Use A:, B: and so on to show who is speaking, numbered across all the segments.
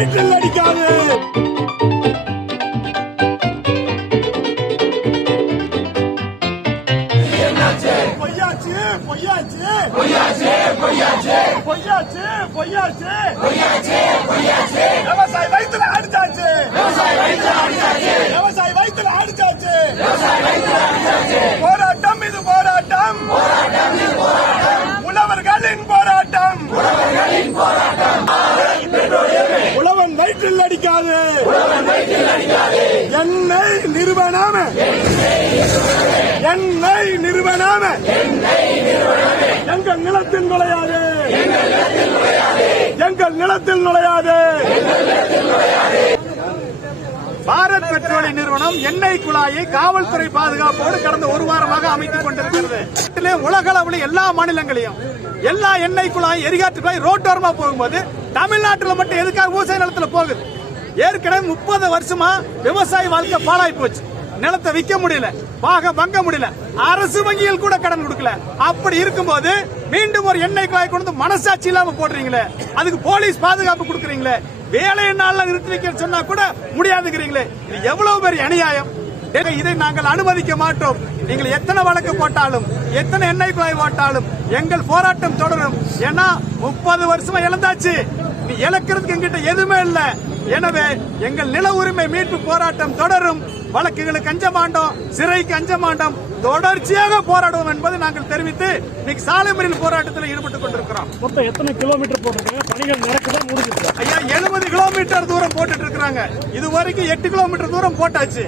A: லைட்டில் அடிக்காது பொய்யாச்சு. பொய்யாச்சு பொய்யாச்சு. பொய்யாச்சு பொய்யாச்சு. பொய்யாச்சு. என்னை நிறுவனாம. என்னை நிறுவனாம. எங்கள் நிலத்தில் நுழையாது. எங்கள் நிலத்தில் நுழையாது. பாரத் பெட்ரோலிய நிறுவனம் எண்ணெய் குழாயை காவல்துறை பாதுகாப்போடு கடந்த ஒரு வாரமாக அமைத்துக் கொண்டிருக்கிறது. உலக அளவில் எல்லா மாநிலங்களையும் எல்லா எண்ணெய் குழாய் எரிகாற்று குழாய் ரோட்டோரமா போகும்போது தமிழ்நாட்டில் மட்டும் எதுக்காக விவசாய நிலத்தில் போகுது? ஏற்கனவே முப்பது வருஷமா விவசாய வாழ்க்கை பாழாய் போச்சு. நிலத்தை விற்க முடியல பாக வங்க முடியல அரசு வங்கிகள் கூட கடன் கொடுக்கல. அப்படி இருக்கும்போது மீண்டும் ஒரு எண்ணெய் குழாய் கொண்டு வந்து மனசாட்சி இல்லாம போடுறீங்களே அதுக்கு போலீஸ் பாதுகாப்பு கொடுக்குறீங்களே வேலை நாள்ல நிறுத்தி வைக்க சொன்னா கூட முடியாதுங்கிறீங்களே இது எவ்வளவு பெரிய அநியாயம்? இதை நாங்கள் அனுமதிக்க மாட்டோம். நீங்கள் எத்தனை வழக்கு போட்டாலும் எத்தனை எண்ணெய் குழாய் போட்டாலும் எங்கள் போராட்டம் தொடரும். ஏன்னா முப்பது வருஷமா இழந்தாச்சு. நீ இழக்கிறதுக்கு எங்கிட்ட எதுவுமே இல்லை. எனவே எங்கள் நில உரிமை மீட்பு போராட்டம் தொடரும். வழக்குகளுக்கு அஞ்ச மாட்டோம் சிறைக்கு அஞ்ச மாட்டோம் தொடர்ச்சியாக போராடுவோம் என்பதை நாங்கள் தெரிவித்து இன்னைக்கு சாலை மறியல் போராட்டத்தில் ஈடுபட்டுக் கொண்டிருக்கிறோம்.
B: மொத்தம் எத்தனை கிலோமீட்டர் போட்டிருக்காங்க? பணிகள் நடக்குதா முடிஞ்சிருக்கா
A: ஐயா எழுபது கிலோமீட்டர் தூரம் போட்டுட்டு இருக்காங்க இது வரைக்கும் எட்டு கிலோமீட்டர் தூரம் போட்டாச்சு.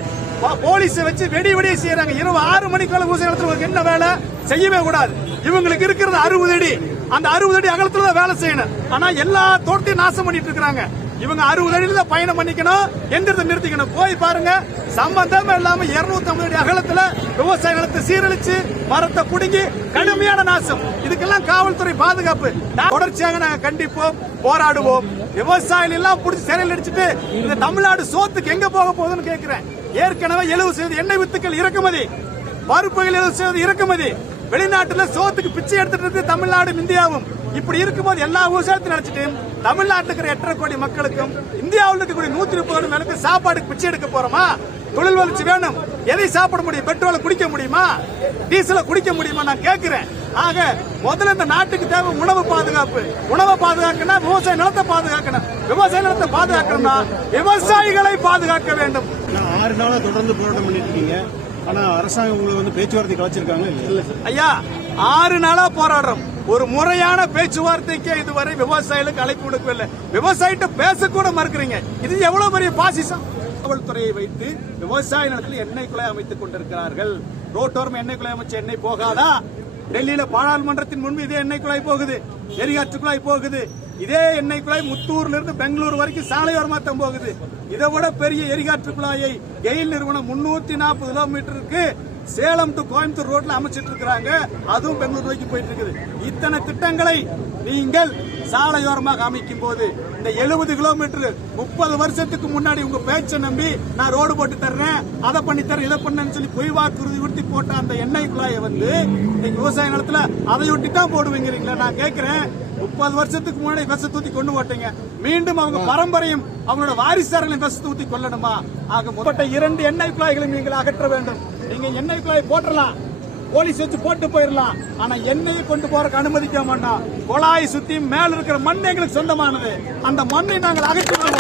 A: போலீஸ் வச்சு வெடி வெடி செய்யறாங்க. இரவு ஆறு மணிக்குள்ள ஊசி நடத்துறவங்களுக்கு என்ன வேலை? செய்யவே கூடாது. இவங்களுக்கு இருக்கிறது அறுபது அடி. அந்த அறுபது அடி அகலத்துல வேலை செய்யணும். ஆனா எல்லா தோட்டத்தையும் நாசம் பண்ணிட்டு இருக்காங்க இவங்க அறுபது அடியில் தான் பயணம் பண்ணிக்கணும். எந்திரத்தை நிறுத்திக்கணும். போய் பாருங்க. சம்பந்தமே இல்லாம 250 அடி அகலத்துல விவசாய நிலத்தை சீரழிச்சு மரத்தை புடுங்கி கடுமையான நாசம். இதுக்கெல்லாம் காவல்துறை பாதுகாப்பு. நான் தொடர்ச்சியாக நாங்க கண்டிப்போம் போராடுவோம். விவசாயிகள் எல்லாம் புடிச்சு சிறையில் அடிச்சுட்டு இந்த தமிழ்நாடு சோத்துக்கு எங்க போக போகுதுன்னு கேட்கிறேன் ஏற்கனவே எழுபது சதவீத எண்ணெய் வித்துக்கள் இறக்குமதி. பருப்புகள் எழுபது செய்வது இறக்குமதி. வெளிநாட்டுல சோத்துக்கு பிச்சை எடுத்துட்டு இருக்கு தமிழ்நாடும் இந்தியாவும். இப்படி இருக்கும்போது எல்லா விவசாயத்தையும் நினைச்சிட்டு தமிழ்நாட்டில் இருக்கிற எட்டரை கோடி மக்களுக்கும் இந்தியாவில் இருக்கக்கூடிய நூத்தி முப்பது கோடி மக்களுக்கு சாப்பாடுக்கு பிச்சை எடுக்க போறோமா? தொழில் வளர்ச்சி வேணும். எதை சாப்பிட முடியும்? பெட்ரோலை குடிக்க முடியுமா? டீசலை குடிக்க முடியுமா நான் கேட்கிறேன். ஆக முதல்ல இந்த நாட்டுக்கு தேவை உணவு பாதுகாப்பு. உணவை பாதுகாக்கணும் விவசாய நிலத்தை பாதுகாக்கணும். விவசாய நிலத்தை பாதுகாக்கணும்னா விவசாயிகளை பாதுகாக்க வேண்டும்.
C: நான் ஆறு நாளா தொடர்ந்து போராட்டம் பண்ணிட்டு இருக்கீங்க ஆனா அரசாங்கம் உங்களை வந்து பேச்சுவார்த்தை கலைச்சிருக்காங்க இல்ல
A: ஐயா ஆறு நாளா போராடுறோம். ஒரு முறையான பேச்சுவார்த்தைக்கு இதுவரை விவசாயிகளுக்கு அழைப்பு கொடுக்கவில்லை விவசாயிட்ட பேசக்கூட மறுக்கிறீங்க. இது எவ்வளவு பெரிய பாசிசம்? காவல்துறையை வைத்து விவசாய நிலத்தில் எண்ணெய் குழாய் அமைத்துக் கொண்டிருக்கிறார்கள். ரோட்டோரம் எண்ணெய் குழாய் அமைச்சு எண்ணெய் போகாதா? டெல்லியில பாராளுமன்றத்தின் முன்பு இதே எண்ணெய் குழாய் போகுது. எரிகாற்று குழாய் போகுது. இதே எண்ணெய் குழாய் முத்தூர்ல இருந்து பெங்களூர் வரைக்கும் சாலையோரமா தான் போகுது. இதை விட பெரிய எரிகாற்று குழாயை கெயில் நிறுவனம் முன்னூத்தி நாற்பது கிலோமீட்டருக்கு சேலம் டு கோயம்புத்தூர் ரோட்ல அமைச்சிட்டு இருக்கிறாங்க அதுவும் பெங்களூர் நோக்கி போயிட்டு இருக்குது இத்தனை திட்டங்களை நீங்கள் சாலையோரமாக அமைக்கும் போது இந்த எழுபது கிலோமீட்டர் முப்பது வருஷத்துக்கு முன்னாடி உங்க பேச்சை நம்பி நான் ரோடு போட்டு தர்றேன் அதை பண்ணி தரேன் இதை பண்ணேன்னு சொல்லி பொய் வாக்குறுதி உறுதி போட்ட அந்த எண்ணெய் குழாயை வந்து இன்னைக்கு விவசாய நிலத்துல அதை ஒட்டி தான் போடுவீங்கிறீங்களா நான் கேட்கிறேன். முப்பது வருஷத்துக்கு முன்னாடி விஷத்தை ஊத்தி கொண்டு போட்டீங்க. மீண்டும் அவங்க பரம்பரையும் அவங்களோட வாரிசாரங்களையும் விஷத்தை ஊத்தி கொள்ளணுமா ஆக முற்பட்ட இரண்டு எண்ணெய் குழாய்களையும் நீங்கள் அகற்ற வேண்டும். நீங்க எண்ணெய் குழாய் போட்டுடலாம் போலீஸ் வச்சு போட்டு போயிடலாம் ஆனா எண்ணெயை கொண்டு போறதுக்கு அனுமதிக்க மாட்டோம். குழாய் சுத்தி மேல இருக்கிற மண் எங்களுக்கு சொந்தமானது. அந்த மண்ணை நாங்கள் அகற்றி எண்ணெய்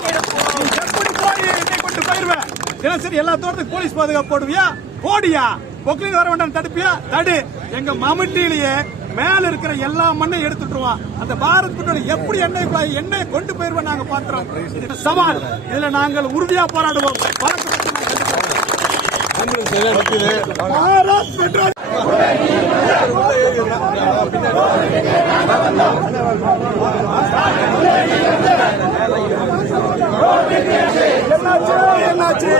A: கொண்டு போயிருவேன் தினசரி எல்லா தோட்டத்துக்கு போலீஸ் பாதுகாப்பு போடுவியா? போடியா? பொக்லின் வர வேண்டாம் தடுப்பியா? தடு. எங்க மமிட்டிலேயே மேல இருக்கிற எல்லா மண்ணையும் எடுத்துட்டுருவான் அந்த பாரத் பெட்ரோல் எப்படி எண்ணெய் குழாய் எண்ணெய் கொண்டு போயிருவோம் நாங்க பாக்குறோம் சவால். இதுல நாங்கள் உறுதியா போராடுவோம் வழக்கு பற்றி நாங்கள் கண்டிப்போம். பாரத் பெட்ரோல் என்னாச்சு என்னாச்சு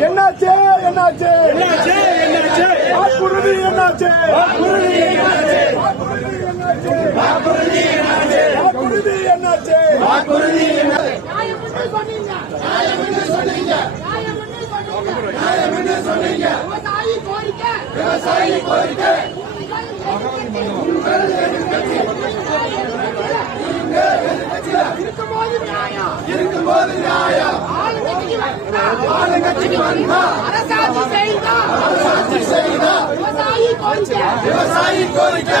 A: என்னாச்சு என்னாச்சு வாக்குறுதி என்னாச்சு வாக்குறுதி என்னாச்சு வாக்குறுதி என்னாச்சு வாக்குறுதி என்னாச்சு வாக்குறுதி என்னாச்சு
D: நியாயம் சொன்னீங்க நியாயம் சொன்னீங்க நியாயம் சொன்னீங்க விவசாயி கோரிக்கை விவசாயி கோரிக்கை இருக்கும்போது நியாயம் ஆளுங்கட்சிக்கு வந்தா அரசாட்சி செய்தா விவசாயி கோரிக்கை
A: விவசாயி கோரிக்கை.